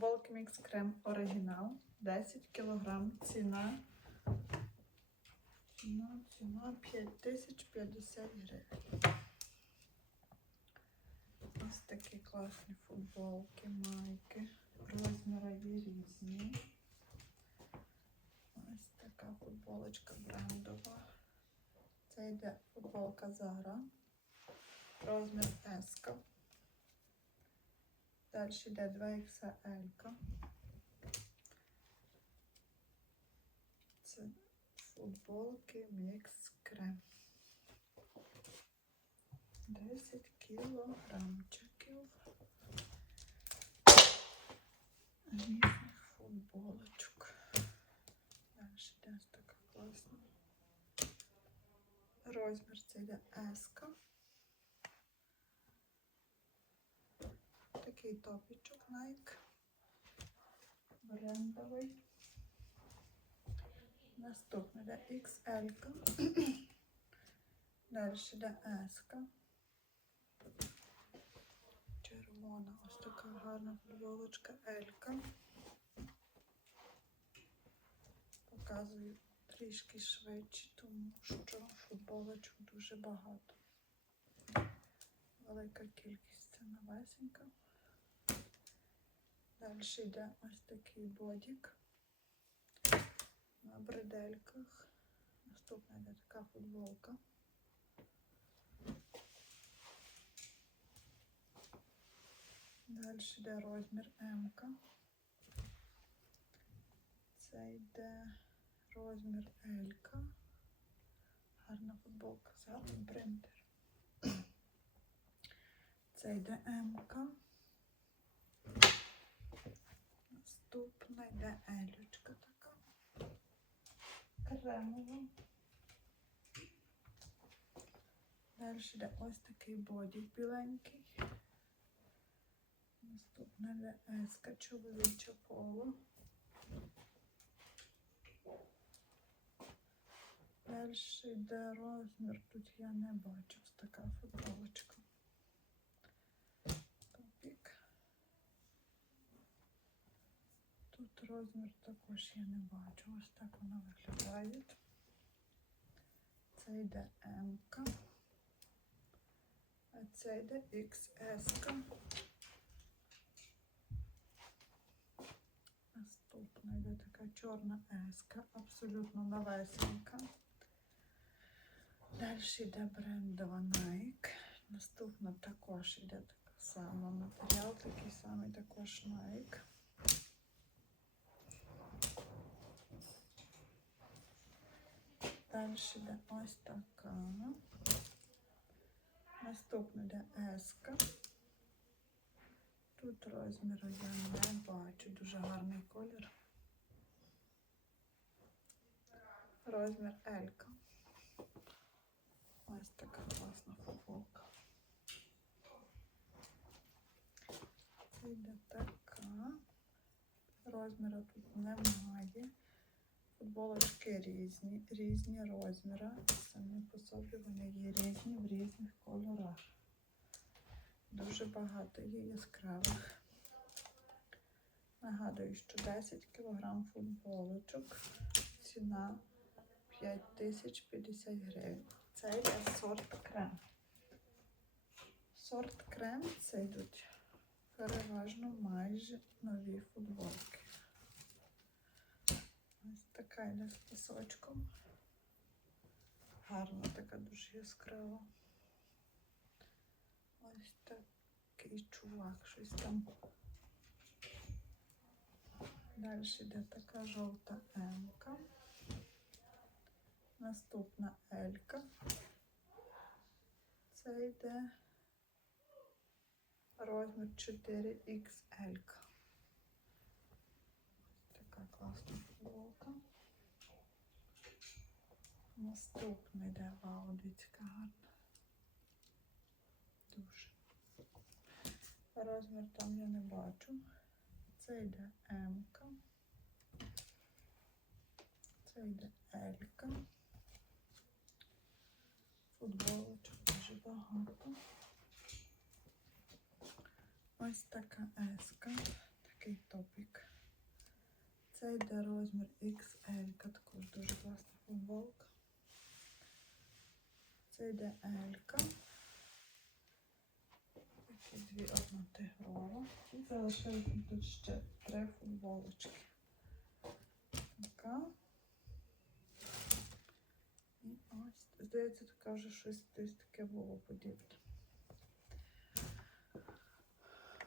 Футболки Мікс Крем Оригінал 10 кг. Ціна. Ціна, ціна 5050 гривень. Ось такі класні футболки, майки. Розміри є різні. Ось така футболочка брендова. Це йде футболка Zara. Розмір S. Далі йде 2XL. Це футболки Мікс Крем. 10 кілограмчиків. Різних футболочок. Далі йде така класна. Розмір це. Такий топічок Nike. Брендовий. Наступний йде XL. Далі йде S. Червона, ось така гарна футболочка L. Показую трішки швидше, тому що футболочок дуже багато. Велика кількість це новесенька. Далі йде ось такий бодік на бредельках. Наступна йде така футболка. Далі йде розмір М. Це йде розмір L. Гарна футболка з гарним принтер. Це йде М. Наступна йде Елючка така. Кремова. Далі йде ось такий бодік біленький. Наступна йде еска чоловіче поло. Далі йде розмір, тут я не бачу, ось така футболочка. Топік. Тут розмір також я не бачу, ось так вона виглядає. Це йде М. А це йде XS. Наступна йде така чорна еска, абсолютно новесенька. Далі йде брендова Nike. Наступна також йде така сама матеріал, такий самий також Nike. Далі йде ось така. Наступна йде еска. Тут розміру я не бачу, дуже гарний колір. Розмір Елька. Ось така класна футболка. Йде така. Розміру тут немає. Футболочки різні, різні розміри. Самі по собі вони є різні в різних кольорах. Дуже багато є яскравих. Нагадую, що 10 кг футболочок. Ціна 5050 гривень. Це йде сорт крем. Сорт крем це йдуть переважно майже нові футболки. Ось така йде з пісочком. Гарна така дуже яскрава. Ось такий чувак, щось там. Далі йде така жовта М-ка. Наступна L-ка. Це йде розмір 4XL. Класна футболка. Наступна йде вау, дивіться, гарна. Дуже. Розмір там я не бачу. Це йде М. -ка. Це йде Л. -ка. Футболочок дуже багато. Ось така еска, такий топік. Це йде розмір XL, також дуже класна футболка. Це йде L. Такі дві одна тигрова. І залишилось тут ще три футболочки. Така. І ось, здається, така вже щось десь таке було подібне.